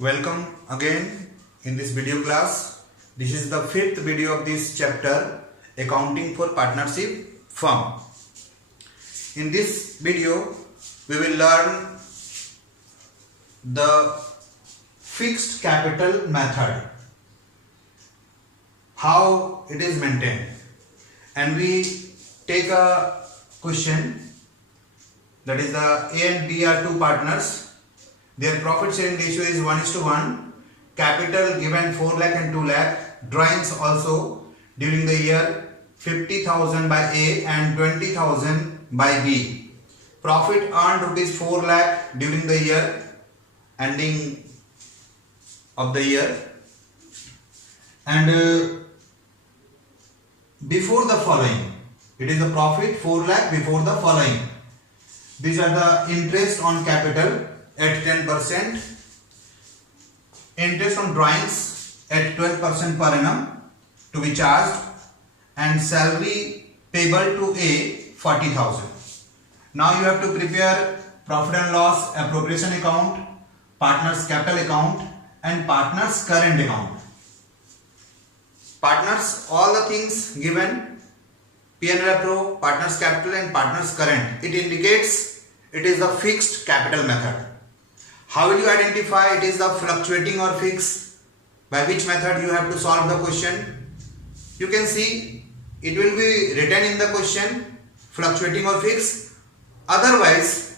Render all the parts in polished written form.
Welcome again in this video class. This is the fifth video of this chapter, Accounting for Partnership Firm. In this video, we will learn the fixed capital method, how it is maintained, and we take a question, that is the A and B are two partners. Their profit sharing ratio is 1:1. Capital given 4 lakh and 2 lakh. Drawings also during the year 50,000 by A and 20,000 by B. Profit earned rupees 4 lakh during the year ending of the year. And before the following, it is the profit 4 lakh before the following. These are the interest on capital at 10%, interest on drawings at 12% per annum to be charged, and salary payable to A 40,000. Now you have to prepare profit and loss appropriation account, partners capital account, and partners current account. Partners, all the things given, P&L appro, partners capital and partners current. It indicates it is the fixed capital method. How will you identify it is the fluctuating or fixed? By which method you have to solve the question? You can see it will be written in the question, fluctuating or fixed. Otherwise,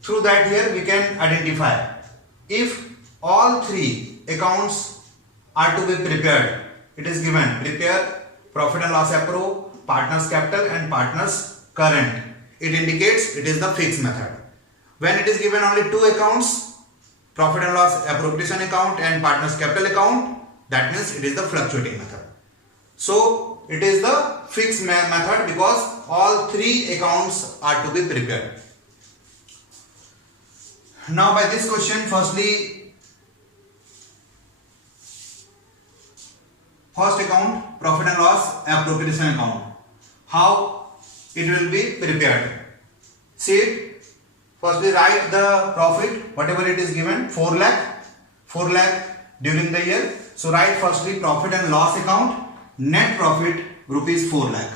through that here we can identify. If all three accounts are to be prepared, it is given prepare profit and loss appro, partners capital and partners current. It indicates it is the fixed method. When it is given only two accounts, profit and loss appropriation account and partners capital account, that means it is the fluctuating method. So it is the fixed method because all three accounts are to be prepared. Now by this question, firstly, first account, profit and loss appropriation account. How it will be prepared? See it. Firstly, write the profit, whatever it is given, 4 lakh during the year. So write firstly profit and loss account, net profit rupees 4 lakh.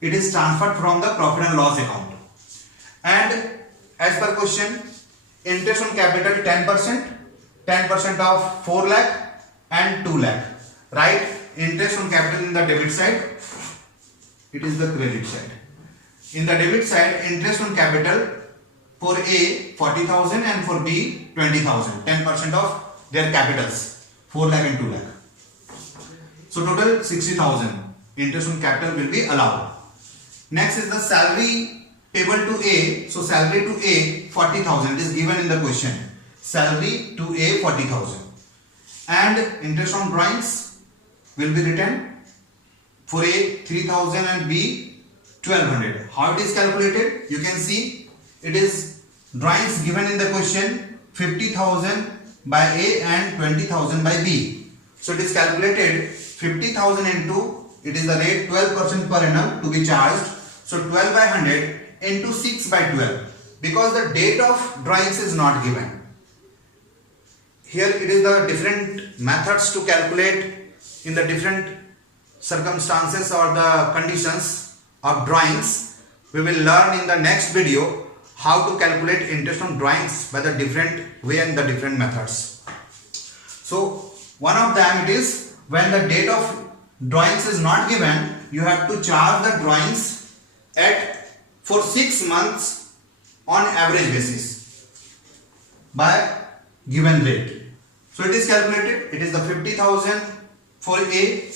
It is transferred from the profit and loss account. And as per question, interest on capital 10% of 4 lakh and 2 lakh. Write interest on capital in the debit side. It is the credit side. In the debit side, interest on capital for A 40,000 and for B 20,000, 10% of their capitals, 4 lakh and 2 lakh. So total 60,000 interest on capital will be allowed. Next is the salary payable to A. So salary to A 40,000 is given in the question. Salary to A 40,000. And interest on drawings will be written for A 3,000 and B 1,200. How it is calculated? You can see it is drawings given in the question 50,000 by A and 20,000 by B. So it is calculated 50,000 into, it is the rate 12% per annum to be charged. So 12 by 100 into 6 by 12, because the date of drawings is not given. Here it is the different methods to calculate in the different circumstances or the conditions of drawings. We will learn in the next video how to calculate interest on drawings by the different way and the different methods. So one of them it is when the date of drawings is not given, you have to charge the drawings for 6 months on average basis by given rate. So it is calculated, it is the 50,000 for A,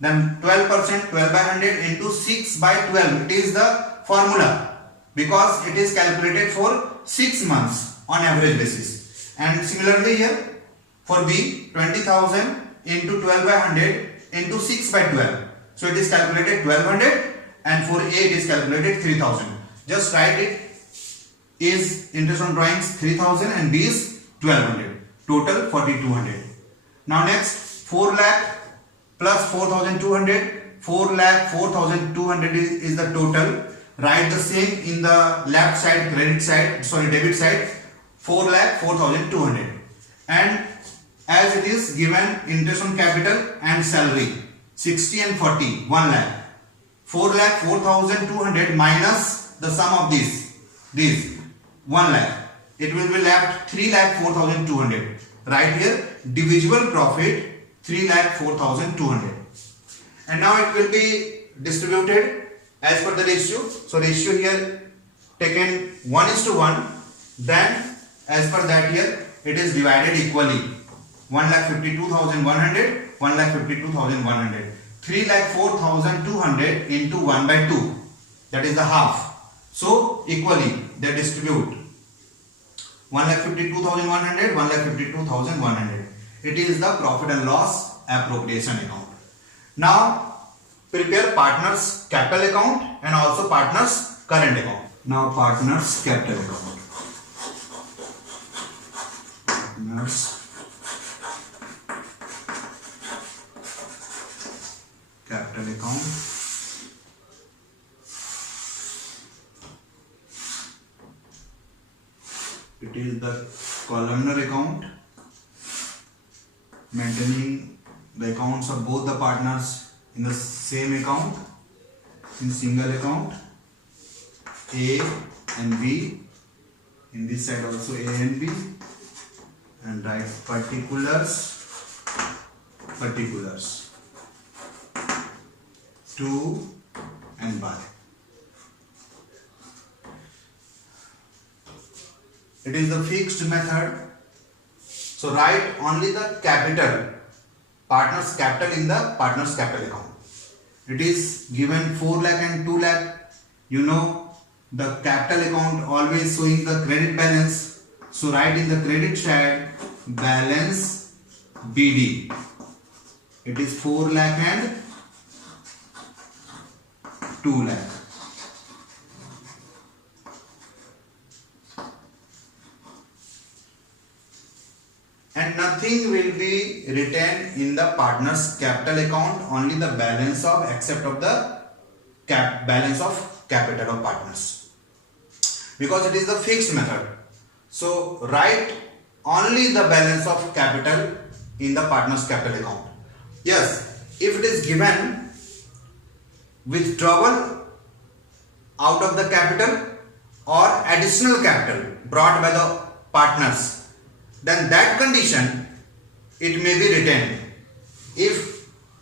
then 12%, 12 by 100 into 6 by 12. It is the formula, because it is calculated for 6 months on average basis. And similarly here for B 20,000 into 12 by 100 into 6 by 12. So it is calculated 1200, and for A it is calculated 3000. Just write it is interest on drawings 3000 and B is 1200. Total 4200. Now next 4 lakh plus 4200. 4 lakh 4200 is the total. Write the same in the left side, debit side, 4 lakh 4200. and as it is given interest on capital and salary 60 and 40, 1 lakh. 4 lakh 4,200 minus the sum of these 1 lakh. It will be left 3 lakh 4,200. Right here divisible profit 3 lakh 4,200. And now it will be distributed as per the ratio. So ratio here taken 1:1. Then as per that here it is divided equally. 1,52,100, 1,52,100. 3,04,200 into 1/2. That is the half. So equally they distribute. 1,52,100, 1,52,100. It is the profit and loss appropriation account. Now prepare partners capital account and also partners current account. Now partners capital account. Partners capital account. It is the columnar account maintaining the accounts of both the partners in the same account, in single account, A and B. In this side also A and B, and write particulars to and by. It is the fixed method. So write only the capital, partners capital in the partners capital account. It is given 4 lakh and 2 lakh. You know the capital account always showing the credit balance. So write in the credit side balance BD. It is 4 lakh and 2 lakh. And nothing will be written in the partners capital account, only the balance of except of the balance of capital of partners, because it is the fixed method. So write only the balance of capital in the partners capital account. Yes, if it is given withdrawal out of the capital or additional capital brought by the partners, then that condition it may be written. If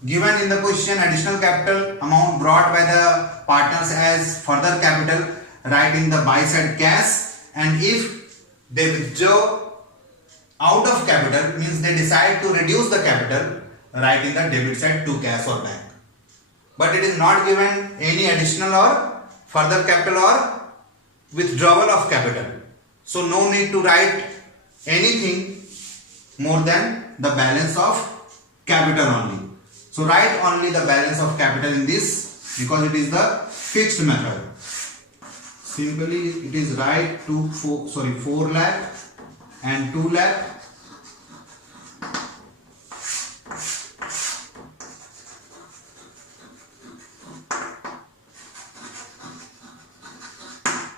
given in the question additional capital amount brought by the partners as further capital, write in the buy side cash, and if they withdraw out of capital means they decide to reduce the capital, write in the debit side to cash or bank. But it is not given any additional or further capital or withdrawal of capital. So no need to write anything more than the balance of capital only. So write only the balance of capital in this, because it is the fixed method. Simply it is write 4 lakh and 2 lakh.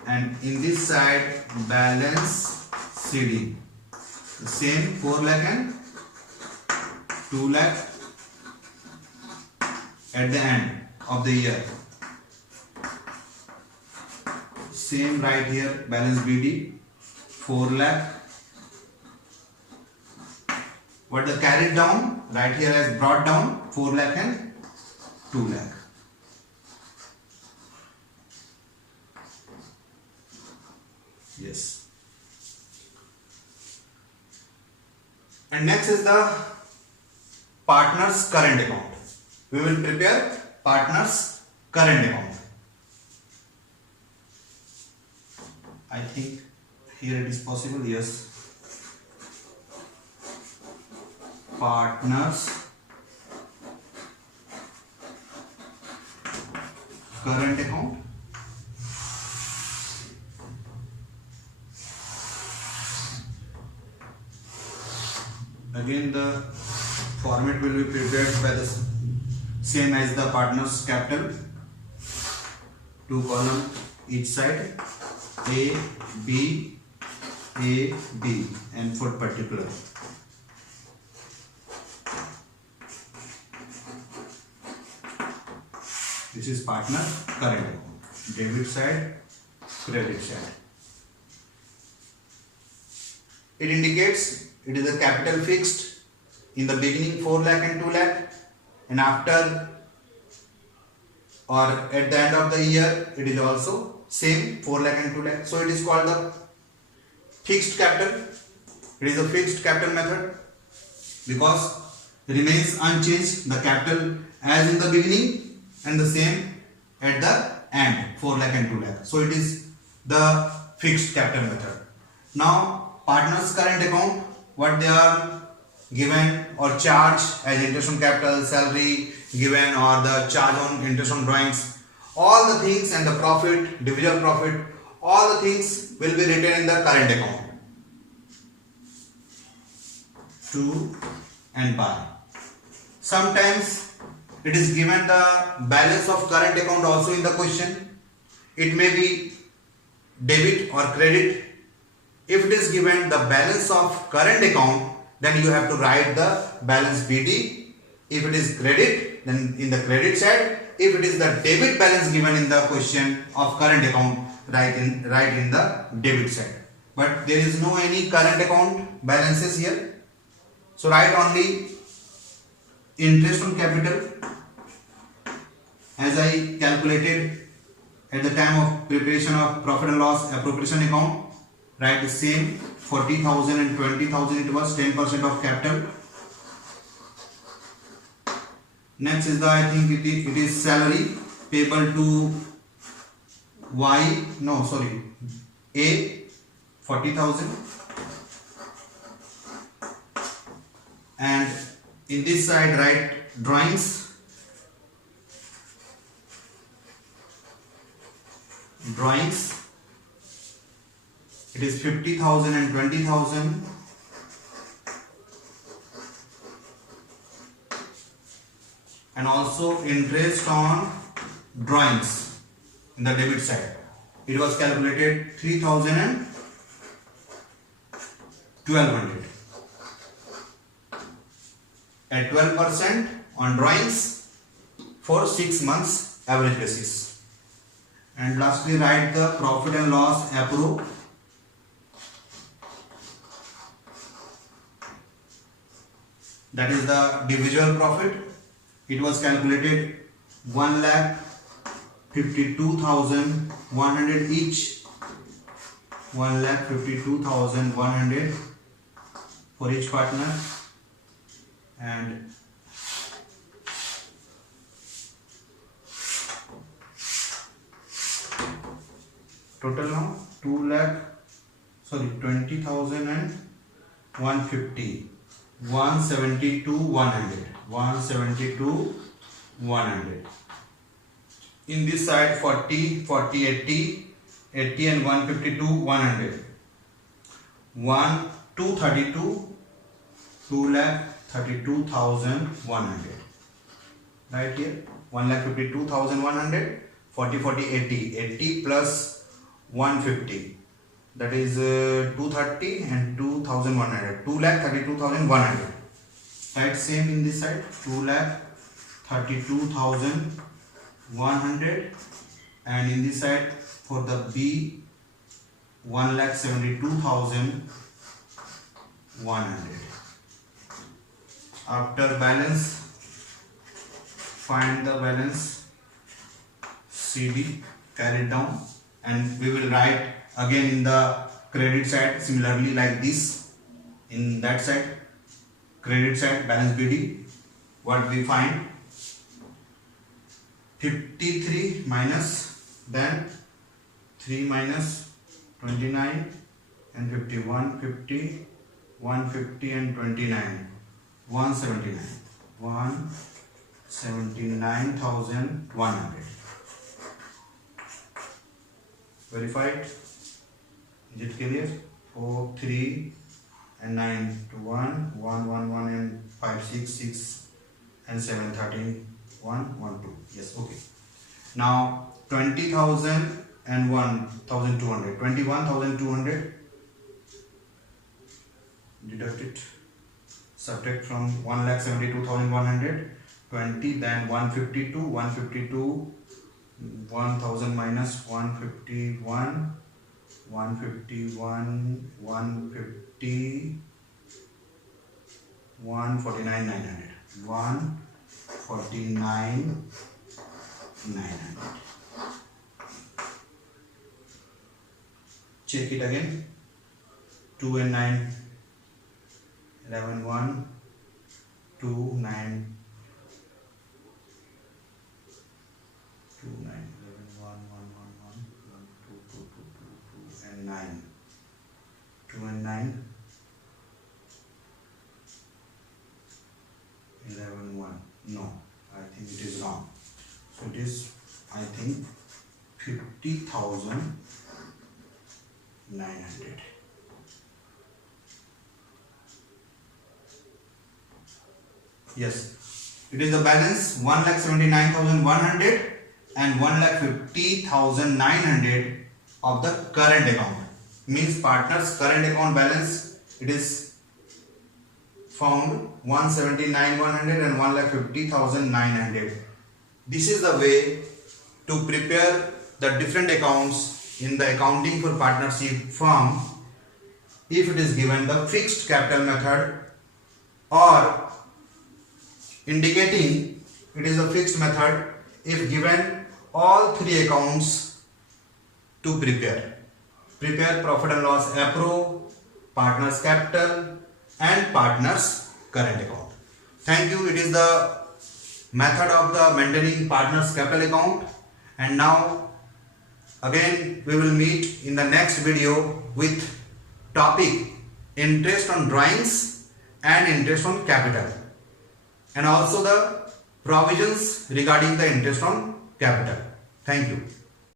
And in this side balance CD. The same 4 lakh and 2 lakh at the end of the year. Same right here balance BD 4 lakh. What the carried down right here has brought down 4 lakh and 2 lakh. Yes. And next is the partners current account. We will prepare partners current account. I think here it is possible. Yes. Partners current account. Again the format will be prepared by the same as the partners capital. 2 column each side, A, B, and for particular. This is partner current account. Debit side, credit side. It indicates it is a capital fixed in the beginning 4 lakh and 2 lakh, and after or at the end of the year it is also same 4 lakh and 2 lakh. So it is called the fixed capital. It is a fixed capital method because it remains unchanged, the capital as in the beginning and the same at the end 4 lakh and 2 lakh. So it is the fixed capital method. Now partners current account, what they are given or charged as interest on capital, salary given, or the charge on interest on drawings, all the things, and the profit, individual profit, all the things will be written in the current account. To and by. Sometimes it is given the balance of current account also in the question. It may be debit or credit. If it is given the balance of current account, then you have to write the balance BD. If it is credit, then in the credit side. If it is the debit balance given in the question of current account, write in the debit side. But there is no any current account balances here. So write only interest on capital as I calculated at the time of preparation of profit and loss appropriation account. Write the same 40,000 and 20,000, it was 10% of capital. Next is the, I think it is salary payable to A, 40,000, and in this side write drawings. It is 50,000 and 20,000. And also interest on drawings in the debit side. It was calculated 3,000 and 1,200 at 12% on drawings for 6 months average basis. And lastly write the profit and loss approved. That is the individual profit. It was calculated 1,52,100 each. 1,52,100 for each partner, and total now 20,000 and 150. 172,100. In this side 40, 80 and 152, 100. 232,100. Right here 1,52,100. 40, 80 plus 150. That is 230 and 2,100. 2,32,100. Right, same in this side 2,32,100, and in this side for the B 1,72,100. After balance, find the balance CD, carry it down, and we will write again in the credit side similarly like this. In that side, credit side balance BD, what we find 53 minus, then 3 minus 29 and 50, 150, 150 and 29, 179,100. Verified. Is it clear? 4, 3 and 9 to 1, 1, 1, 1 and 5, 6, 6 and 7, 13, 1, 1, 2. Yes, okay. Now 20,000 and 1,200. 21,200. Deduct it. Subtract from 1,72,100. 20, then 152. 152 1000 minus 151, 151, 150, 149, 900, 149, 900. Check it again. 2 and 9, 11, 1, 2, 9, 2, 9, 11, 1, 1, 1, 1, 2, 2, 2, 2, 2, and 9. 2 and 9, 11, 1. No, I think it is wrong. So it is, I think, 50,900. Yes, it is the balance 1,79,100 and 1,50,900 of the current account. Means partner's current account balance, it is found 179,100 and 1,50,900. This is the way to prepare the different accounts in the accounting for partnership firm if it is given the fixed capital method, or indicating it is a fixed method if given all three accounts to prepare. Prepare profit and loss appro, partners capital and partners current account. Thank you. It is the method of the maintaining partners capital account. And now again we will meet in the next video with topic interest on drawings and interest on capital, and also the provisions regarding the interest on capital. Thank you.